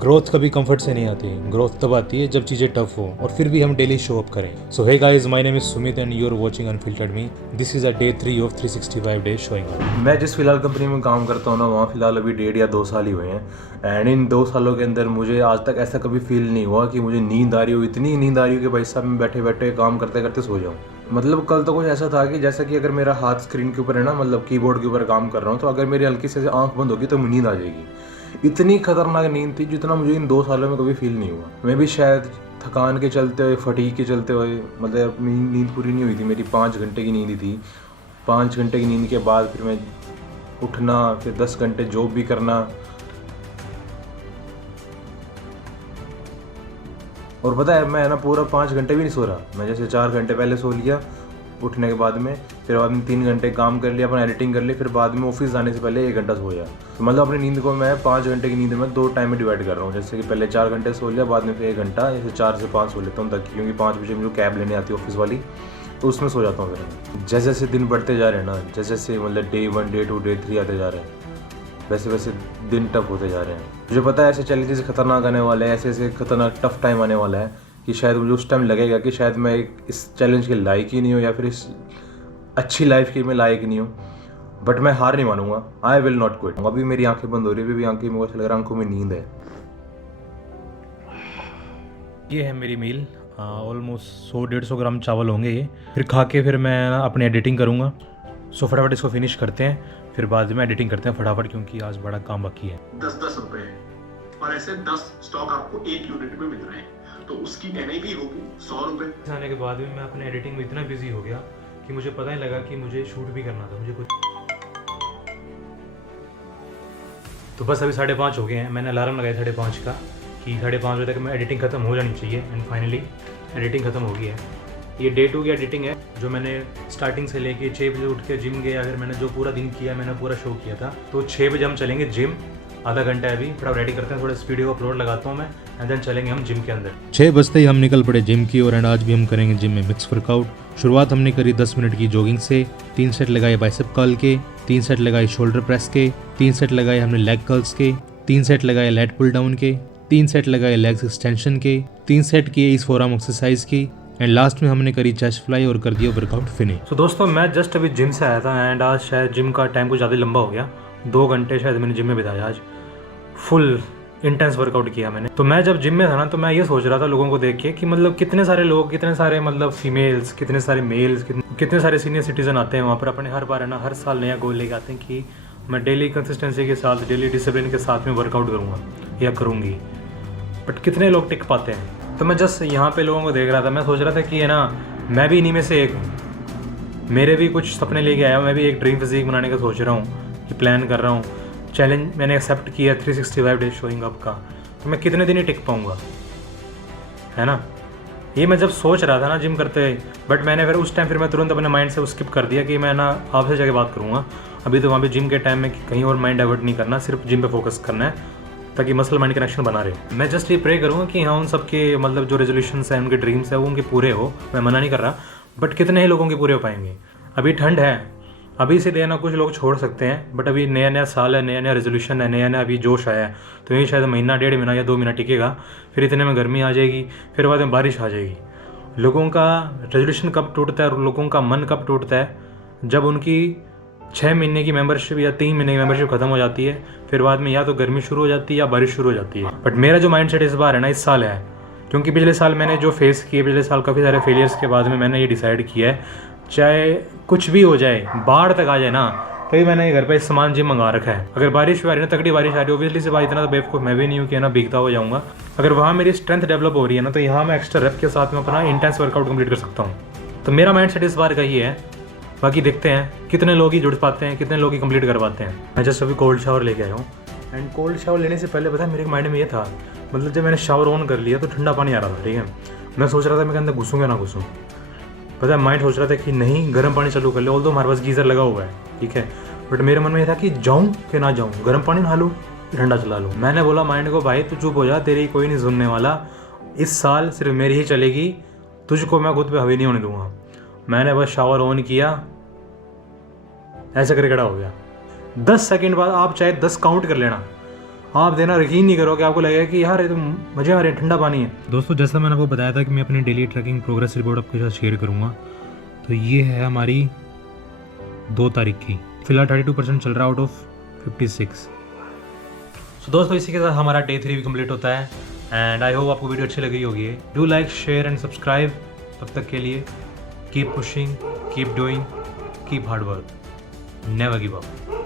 Growth कभी comfort से नहीं आती, ग्रोथ तब आती है जब चीज़ें टफ हो और फिर भी हम डेली शो अप करें। So hey guys, my name is Sumit and you are watching unfiltered me. This is a day 3 of 365 days showing up. मैं जिस फिलहाल कंपनी में काम करता हूँ ना, वहाँ फिलहाल अभी 1.5 या 2 साल ही हुए हैं। एंड इन 2 सालों के अंदर मुझे आज तक ऐसा कभी फील नहीं हुआ कि मुझे नींद आ रही हो, इतनी नींद आ रही हो कि भाई साहब मैं बैठे बैठे काम करते करते सो जाऊँ। मतलब कल तो कुछ ऐसा था कि जैसा कि अगर मेरा हाथ स्क्रीन के ऊपर है ना, मतलब कीबोर्ड के ऊपर काम कर रहा हूँ, तो अगर मेरी हल्की से आंख बंद होगी तो नींद आ जाएगी। इतनी खतरनाक नींद थी जितना मुझे इन 2 सालों में कभी फील नहीं हुआ। मैं भी शायद थकान के चलते हुए, फटीग के चलते हुए, मतलब नींद पूरी नहीं हुई थी मेरी। 5 घंटे की नींद थी। 5 घंटे की नींद के बाद फिर मैं उठना, फिर 10 घंटे जॉब भी करना। और पता है, मैं ना पूरा 5 घंटे भी नहीं सो रहा। मैं जैसे 4 घंटे पहले सो लिया उठने के बाद में, फिर बाद में 3 घंटे काम कर लिया, अपना एडिटिंग कर ली, फिर बाद में ऑफिस जाने से पहले 1 घंटा सोया। तो मतलब अपनी नींद को मैं 5 घंटे की नींद में 2 टाइम में डिवाइड कर रहा हूँ। जैसे कि पहले 4 घंटे सो लिया, बाद में फिर 1 घंटा, जैसे 4 से 5 सो लेता हूँ ताकि, क्योंकि 5 बजे मुझे कैब लेने आती है ऑफिस वाली, तो उसमें सो जाता हूँ। फिर जैसे जैसे दिन बढ़ते जा रहे हैं ना, जैसे जैसे मतलब डे 1, डे 2, डे 3 आते जा रहे हैं, वैसे वैसे दिन टफ होते जा रहे हैं। मुझे पता है ऐसे चैलेंजेस खतरनाक आने वाले हैं, ऐसे ऐसे खतरनाक टफ टाइम आने वाला है कि शायद मुझे उस टाइम लगेगा कि शायद मैं इस चैलेंज के लायक ही नहीं हूँ, या फिर इस अच्छी लाइफ की मैं लायक नहीं हूँ। बट मैं हार नहीं मानूंगा। I will not quit. अभी मेरी आंखें बंद हो रही है, अभी आंखें, मुझे लग रहा है आंखों में नींद है। ये है मेरी मील। ऑलमोस्ट 100-150 ग्राम चावल होंगे ये। फिर खा के फिर मैं ना अपनी एडिटिंग करूँगा। सो फटाफट इसको फिनिश करते हैं, फिर बाद में एडिटिंग करते हैं फटाफट, क्योंकि आज बड़ा काम बाकी है। 10-10 रुपए और ऐसे 10 स्टॉक आपको एक यूनिट में मिल रहे हैं, तो उसकी NAV होगी 100 रुपए। आने के बाद भी मैं अपने एडिटिंग में इतना बिजी हो गया कि मुझे पता ही लगा कि मुझे शूट भी करना था। मुझे कुछ तो बस अभी 5:30 हो गए हैं। मैंने अलार्म लगाया 5:30 का कि 5:30 बजे तक मैं एडिटिंग ख़त्म हो जानी चाहिए। एंड फाइनली एडिटिंग ख़त्म हो गई है। ये डे 2 की एडिटिंग है, जो मैंने स्टार्टिंग से लेके 6 बजे उठ के जिम गया। अगर मैंने जो पूरा दिन किया, मैंने पूरा शो किया था। तो 6 बजे हम चलेंगे जिम। आधा घंटा है अभी, थोड़ा रेडी करते हैं, थोड़ा इस वीडियो अपलोड लगाता हूँ मैं, एंड देन चलेंगे हम जिम के अंदर। 6 बजते ही हम निकल पड़े जिम की ओर। एंड आज भी हम करेंगे जिम में मिक्स वर्कआउट। शुरुआत हमने करी 10 मिनट की जॉगिंग से। 3 सेट लगाए बाइसेप कर्ल के, 3 सेट लगाए शोल्डर प्रेस के, 3 सेट लगाए हमने लेग कर्ल्स के, 3 सेट लगाए लेट पुल डाउन के, 3 सेट लगाए लेग्स एक्सटेंशन के, 3 सेट किए इस फोरआर्म एक्सरसाइज की, एंड लास्ट में हमने करी चेस्ट फ्लाई और कर दिया वर्कआउट फिनिश। तो दोस्तों, मैं जस्ट अभी जिम से आया था एंड आज शायद जिम का टाइम कुछ ज़्यादा लंबा हो गया। 2 घंटे शायद मैंने जिम में बिताया आज। फुल इंटेंस वर्कआउट किया मैंने। तो मैं जब जिम में था ना, तो मैं ये सोच रहा था लोगों को देख के कि मतलब कितने सारे लोग, कितने सारे मतलब फीमेल्स, कितने सारे मेल्स, कितने सारे सीनियर सिटीजन आते हैं वहाँ पर। अपने हर बार है ना, हर साल नया गोल लेके आते हैं कि मैं डेली कंसिस्टेंसी के साथ, डेली डिसिप्लिन के साथ में वर्कआउट करूँगा या करूँगी। बट कितने लोग टिक पाते हैं? तो मैं जस्ट यहाँ पे लोगों को देख रहा था। मैं सोच रहा था कि है ना, मैं भी इन्हीं में से एक हूँ। मेरे भी कुछ सपने लेके आया हूँ। मैं भी एक ड्रीम फिजिक बनाने का सोच रहा हूँ, कि प्लान कर रहा हूँ। चैलेंज मैंने एक्सेप्ट किया 365 डेज शोइंग अप का। तो मैं कितने दिन ही टिक पाऊँगा, है ना? ये मैं जब सोच रहा था ना जिम करते हुए, बट मैंने फिर उस टाइम फिर मैं तुरंत अपने माइंड से स्किप कर दिया कि मैं ना आपसे जाके बात करूँगा। अभी तो वहाँ पे जिम के टाइम में कहीं और माइंड डाइवर्ट नहीं करना, सिर्फ जिम पे फोकस करना है, ताकि मसल माइंड कनेक्शन बना रहे। मैं जस्ट ये प्रे करूँगा कि हाँ, उन सबके मतलब जो रेजोल्यूशंस हैं, उनके ड्रीम्स हैं, वो उनके पूरे हो। मैं मना नहीं कर रहा, बट कितने ही लोगों के पूरे हो पाएंगे? अभी ठंड है, अभी से देना कुछ लोग छोड़ सकते हैं, बट अभी नया नया साल है, नया नया रेजोल्यूशन है, नया नया अभी जोश आया है। तो ये शायद महीना, 1.5 महीना या 2 महीना टिकेगा। फिर इतने में गर्मी आ जाएगी, फिर बाद में बारिश आ जाएगी। लोगों का रेजोल्यूशन कब टूटता है और लोगों का मन कब टूटता है? जब उनकी 6 महीने की मेंबरशिप या 3 महीने की मेंबरशिप खत्म हो जाती है। फिर बाद में या तो गर्मी शुरू हो जाती है या बारिश शुरू हो जाती है। बट मेरा जो माइंडसेट इस बार है ना, इस साल है, क्योंकि पिछले साल मैंने जो फेस किए, पिछले साल काफ़ी सारे फेलियर्स के बाद में मैंने ये डिसाइड किया है, चाहे कुछ भी हो जाए, बाढ़ तक आ जाए ना, तभी मैंने ये घर पे सामान जिम मंगा रखा है। अगर बारिश आ रही है ना, तगड़ी बारिश आ रही है, ओबियसली से बात, इतना तो बेवकूफ़ मैं भी नहीं हूँ कि ना भीगता हो जाऊँगा। अगर वहाँ मेरी स्ट्रेंथ डेवलप हो रही है ना, तो यहाँ मैं एक्स्ट्रा रेप के साथ में अपना इंटेंस वर्कआउट कंप्लीट कर सकता हूँ। तो मेरा माइंडसेट इस बार का ही है। बाकी देखते हैं कितने लोग ही जुड़ पाते हैं, कितने लोग ही कंप्लीट कर पाते हैं। मैं जस्ट अभी कोल्ड शावर लेके आया हूँ। एंड कोल्ड शावर लेने से पहले पता है मेरे माइंड में ये था, मतलब जब मैंने शावर ऑन कर लिया तो ठंडा पानी आ रहा था, ठीक है। मैं सोच रहा था मैं अंदर घुसूँ या ना घुसूँ। पता है माइंड सोच रहा था कि नहीं, गर्म पानी चालू कर ले, ऑल्दो हमारे पास गीज़र लगा हुआ है, ठीक है। बट मेरे मन में ये था कि जाऊँ कि ना जाऊँ, गर्म पानी नहा लूँ, ठंडा चला लूँ। मैंने बोला माइंड को, भाई तू चुप हो जा, तेरी कोई नहीं सुनने वाला। इस साल सिर्फ मेरी ही चलेगी, तुझको मैं खुद पे हावी नहीं होने दूंगा। मैंने बस शावर ऑन किया, ऐसे करके खड़ा हो गया। 10 सेकंड बाद आप चाहे 10 काउंट कर लेना, आप देना यकीन नहीं करोगे, आपको लगेगा कि यार ये तो मज़े आ रहे हैं, ठंडा पानी है। दोस्तों जैसा मैंने आपको बताया था कि मैं अपनी डेली ट्रैकिंग प्रोग्रेस रिपोर्ट आपके साथ शेयर करूँगा, तो ये है हमारी 2 तारीख की। फिलहाल 32% चल रहा है आउट ऑफ 56। तो दोस्तों इसी के साथ हमारा डे 3 भी कंप्लीट होता है एंड आई होप आपको वीडियो अच्छी लगी होगी। Do like, share and subscribe. तब तक के लिए keep pushing, keep doing, keep hard work, never give up.